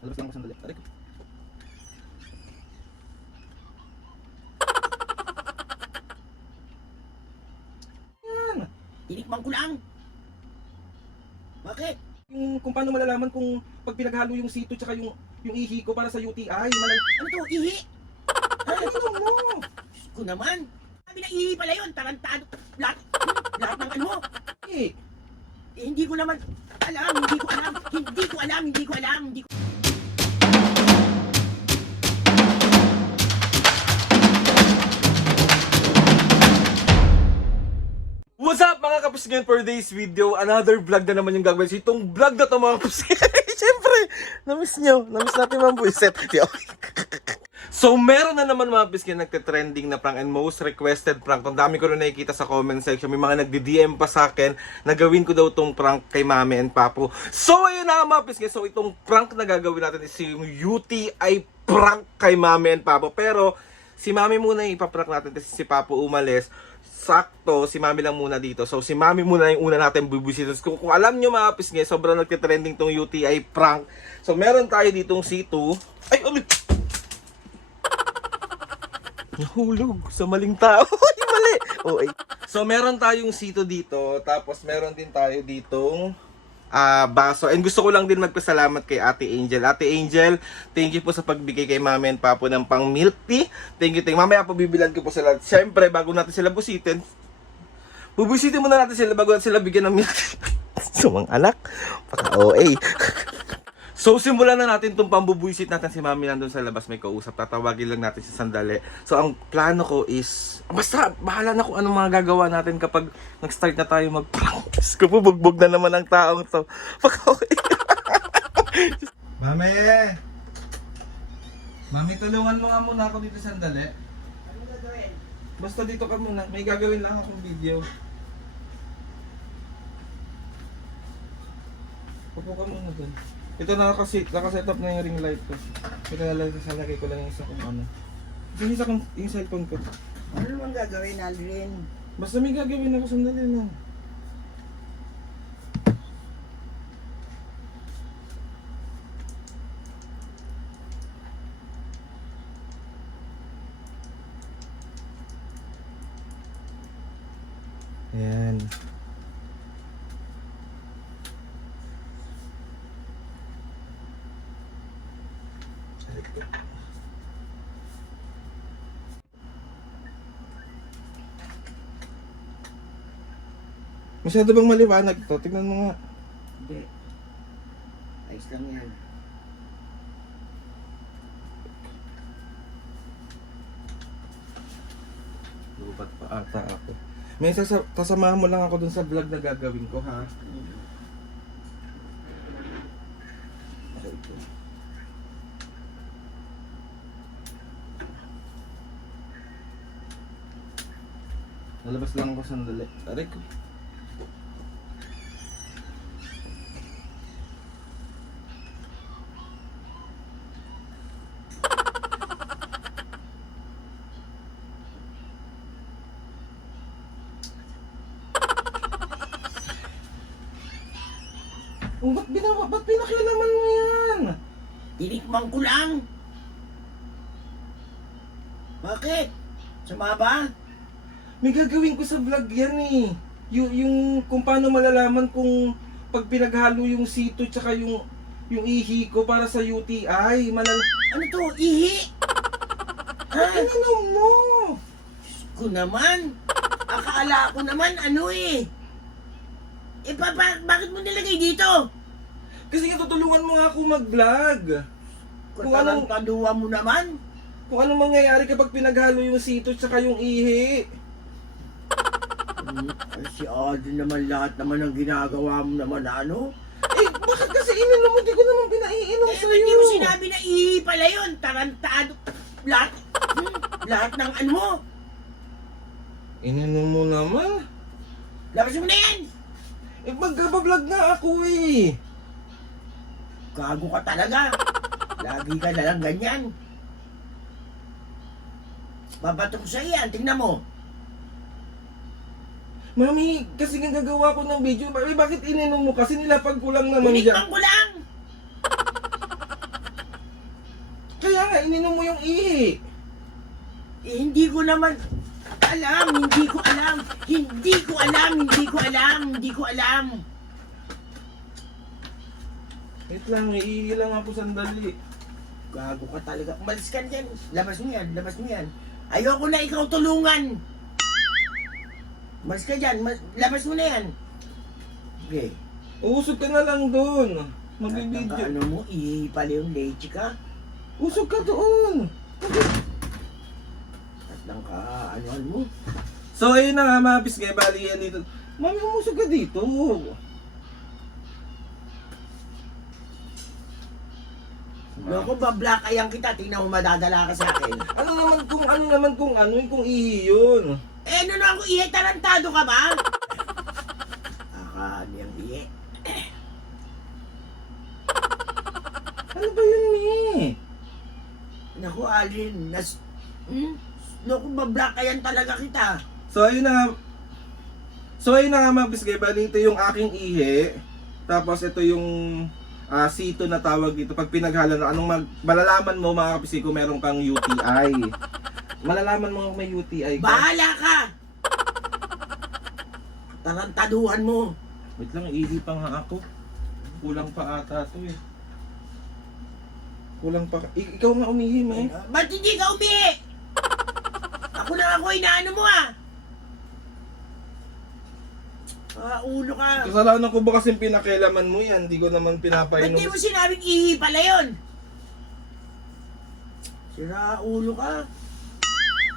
Labas lang ko sandali. Aray ko. Yan. Tinikman ko lang. Bakit? Kung paano malalaman kung pag pinaghalo yung sito tsaka yung ihi ko para sa UTI. Ano to? Ihi? Ano mo? Diyos ko naman. Sabi na ihi pala yun. Tarantado. Lahat ng ano mo. Eh, Hindi ko naman alam. Hindi ko alam. Hindi ko alam. Hindi ko alam. Hindi ko... What's up mga kapusgan, for today's video, another vlog na naman yung gagawin. So itong vlog na to mga kapusgan, siyempre, namiss nyo, namiss natin mga buiset. So meron na naman mga kapusgan nagte-trending na prank and most requested prank. Ang dami ko rin nakikita sa comment section, may mga nagdi-DM pa sa akin na gawin ko daw tong prank kay Mami and Papu. So ayun na mga kapusgan, so itong prank na gagawin natin is yung UTI prank kay Mami and Papu. Pero si Mami muna yung ipaprank natin kasi si Papu umalis. Sakto, si Mami lang muna dito. So, si Mami muna yung una natin bubisitin. Kung alam nyo mga pisngi, sobrang nagtitrending tong UTI prank. So, meron tayo ditong C2. Ay, ulit! Nahulog sa maling tao. Ay, mali! Oh, ay. So, meron tayong C2 dito. Tapos, meron din tayo ditong baso. And gusto ko lang din magpasalamat kay Ate Angel. Ate Angel, thank you po sa pagbigay kay Mami and Papu ng pang milk tea. Thank you. Mamaya po bibilan ko po sila. Siyempre, bago natin sila busitin, bubusitin muna natin sila bago natin sila bigyan ng milk tea. Sumang anak. Paka-OA. So, simulan na natin itong pambubuisit natin. Si Mami nandun sa labas, may kausap. Tatawagin lang natin sa sandali. So, ang plano ko is, basta, bahala na kung anong mga gagawa natin kapag nag-start na tayo mag-prank. Ko po, bugbog na naman ang taong to. Mami! Mami, tulungan mo nga muna ako dito sandali. Ano gagawin? Basta dito ka muna. May gagawin lang akong video. Upo ka muna dun. Ito nakaset up na yung ring light ko. Ito nalalagay ko lang yung isa kung ano. Yung isa kong yung cellphone ko. Ano naman gagawin, Aldrin? Basta may gagawin ako sandali lang. Ayan. Masyado bang maliwanag to? Tignan mo nga. Hindi. Ayos lang yan. Lupat pa ata ako. May sasamahan mo lang ako dun sa vlog na gagawin ko, ha? Okay, ito. Lalabas lang ako sandali. Aray ko. Oh, ba't pinakialaman mo yan? Tinikman ko lang. Bakit? Sama ba? May gagawin ko sa vlog yan eh. Yung kung paano malalaman kung pag pinaghalo yung sito tsaka yung ihi ko para sa UTI. Ano to? Ihi? Ha? Ano mo? Diyos ko naman. Akala ko naman ano eh. Eh bakit mo nilagay dito? Kasi nga tutulungan mo nga ako mag-vlog. Kung anong- Taduwa mo naman. Kung anong mangyayari kapag pinaghalo yung sito tsaka yung ihi. Ay, si Alden naman lahat naman ang ginagawa mo naman ano? Eh, bakit kasi ininom mo? Di ko naman pinaiinom Eh, sa'yo. hindi mo sinabi na ihi pala yun. Tarantado. Lahat ng ano mo. Ininom mo naman? Labas mo na yan. Eh, magbablog na ako eh. Gago ka talaga. Lagi ka na lang ganyan. Babatok sa iyan. Tingnan mo. Mami, kasi nga gagawa ko ng video. Bakit ininom mo? Kasi nilapag ko lang naman dyan. Tinikman ko lang. nga, ininom mo yung ihi. Eh, hindi ko naman alam, hindi ko alam. Hindi ko alam, hindi ko alam, hindi ko alam. Wait lang, iihi lang ako sandali. Gago ka talaga. Umalis ka dyan. Labas mo yan, labas mo yan. Ayoko na ikaw tulungan. Umalis ka dyan, labas mo na yan. Okay. Usog ka na lang doon. Magbibidyo. Ano mo, pala yung leche ka? Usog ka doon. At lang ka, ano mo? So ayun na nga mga pisngay, bali yan dito. Mami, umusog ka dito. Loko ba, black ayang kita, tingnan mo madadala ka sa akin. Ano naman kung ihi yun. Eh, ano na ako, tarantado ka ba? Ano yung ihi? Ano ba yun, Mi? Naku, Alin, Naku ba, black ayan talaga kita. So ayun na nga mga pisngay, bali ito yung aking ihi. Tapos ito yung sito na tawag dito. Pag pinaghala na, malalaman mo mga kapisig kung meron kang UTI. Malalaman mo kung may UTI ka. Bahala ka! Tarantaduhan mo. Wait lang, ihi pa nga ako. Kulang pa ata to eh. Kulang pa. Ikaw nga umihi, eh. Ba't hindi ka umihi? Ako na ako, inaano mo ulo ka. Kasalanan ko ba kasi pinakialaman mo yan? Hindi ko naman Ba't pinapainom. di mo sinabing ihi pala yun? Sira ulo ka.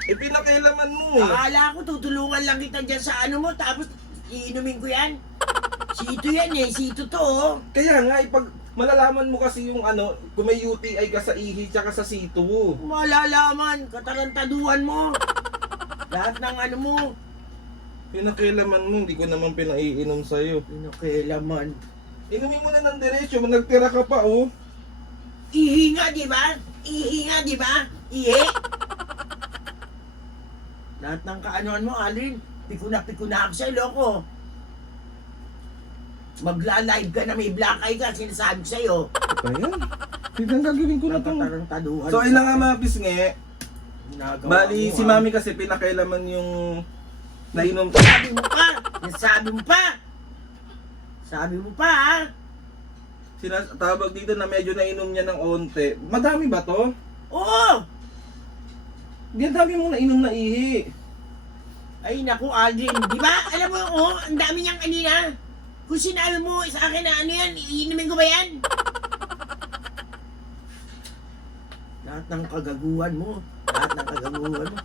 Eh pinakialaman mo eh. Akala ko tutulungan lang kita dyan sa ano mo, tapos iinumin ko yan. Sito yan eh, sito to oh. Kaya nga, pag malalaman mo kasi yung kung may UTI ka sa ihi tsaka sa sito. Malalaman, katarantaduhan mo. Lahat ng ano mo. Pinakialaman mo, hindi ko naman pinaiinom sa'yo. Pinakialaman. Inumin mo na ng diretsyo, nagtira ka pa oh. Ihi nga, di ba? Ihi nga, di ba? Ihi? Lahat ng kaanoan mo, Alin, piko na ako sa'yo, loko. Magla-live ka na may black eye ka, sinasabi ko sa'yo. Ito yan. Tignan gagawin ko na itong. Nakatarantaduhan. So ayun na nga mga pisnge. Ginagawa Bali, mo, si Mami kasi pinakailaman yung nainom. Sabi mo pa! Sabi mo pa! Sabi mo pa, ha? Tawag dito na medyo nainom niya ng onte. Madami ba to? Oo! Ang dami mong nainom na ihi. Ay, naku, Aldrin. Di ba? Alam mo, ang dami niyang kanina. Kung sinabi mo sa akin na ano yan, iinumin ko ba yan? Lahat ng kagaguhan mo. Lahat ng kagaguhan mo.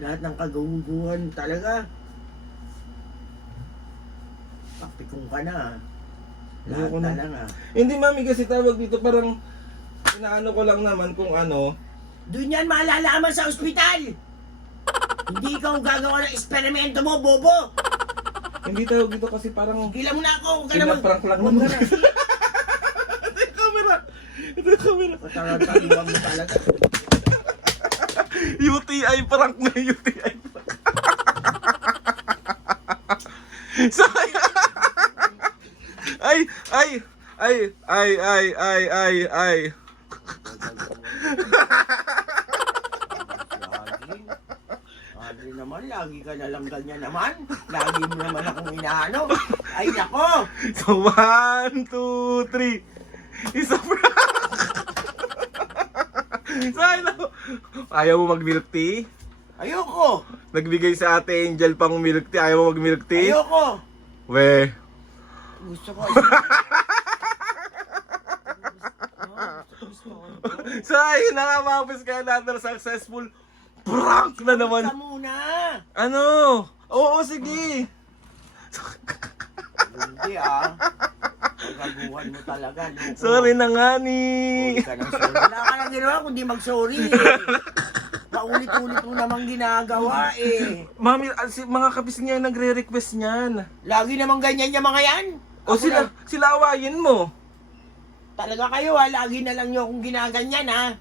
Lahat ng kagaguhan talaga. Pakpikong ka na. Lahat Ayoko na na. lang Hindi Mami kasi tawag dito parang inaano ko lang naman kung ano. Doon yan malalaman sa ospital. Hindi ikaw gagawa ng eksperimento mo, bobo. Hindi tawag dito kasi parang Gila mo na ako. Huwag ka naman. pinaprank lang Huwag naman. ka na. Ito yung camera. Ito yung camera. Patarantaduhan mo talaga. UTI prank na UTI prank. So, ay. Adri naman, lagi ka na lang ganyan naman. Lagi mo naman akong inaano. Ay, nako! So, 1, 2, 3. Isa prank. So, ayaw mo mag-milk tea? Ayoko! Nagbigay sa ate Angel pang milk tea. Ayaw mo mag-milk tea? Ayoko! We. Gusto ko. So, ayun na nga mga pis, kaya another successful prank na naman. Ka muna! Ano? Oo, sige. Hindi Pagaguhan mo talaga. Loko. Sorry na nga ni. Sorry ka ng sorry. Wala ka nang ginawa kundi mag-sorry Paulit-ulit mo namang ginagawa Mami, mga kapis niya nagre-request niyan. Lagi namang ganyan yung mga yan. O sila awayin mo. Talaga kayo lagi na lang nyo akong ginaganyan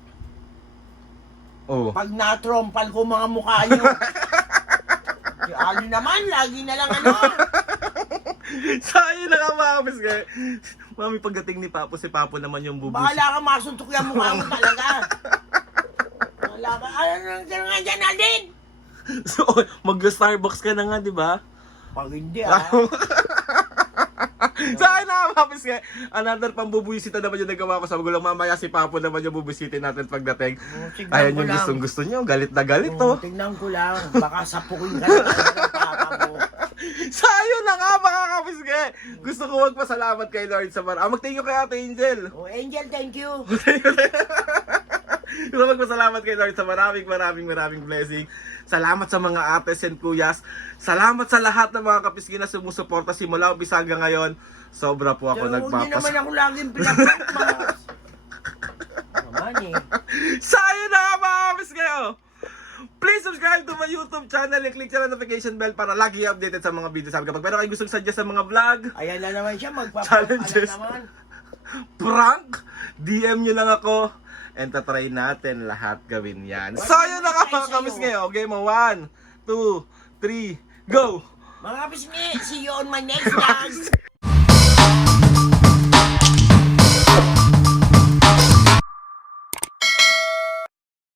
Oh. Pag natrompal ko mga mukha nyo. Si Ali naman, lagi na lang So, ayun na nga mga kapis kaya. Mami, pagdating ni Papo, si Papo naman yung bubus. Bahala ka masuntok yung mukha mo talaga. Wala ka. Ano nang nga dyan, Alden? So, mag-Starbucks ka na nga, di ba? Pag hindi Sa akin nakakapis nga, another pambubwisita naman yung nagawa ko sa magulang. Mamaya si Papo naman yung bubwisitin natin pagdating. Tignan Ayan ko yung lang. gustong gusto nyo, galit na galit to. Tignan ko lang. Baka sapukin ka na ng papa mo. Sayo na nga mga kapis nga. Gusto ko magpasalamat kay Lord sa marami. Mag-thank you kay Ate Angel. Oh, Angel, thank you. Gusto magpasalamat kay Lord sa maraming blessing. Salamat sa mga ates and kuyas. Salamat sa lahat ng mga kapisgi na sumusuporta simula umpisa hanggang ngayon. Sobra po ako Hindi naman nagpapas. ako laging pinaprank, Mas. Naman eh. Sayo na nga mga kapisgi. Please subscribe to my YouTube channel and click sa notification bell para lagi updated sa mga videos. Kapag meron kayo gustong suggest sa mga vlog, Ayan na naman siya, Challenges. naman. prank, DM nyo lang ako and tatry natin lahat gawin yan. So yun na nga mga kamis ngayon. Game mo, 1, 2, 3, go! Mga kapisngi, see you on my next vlog.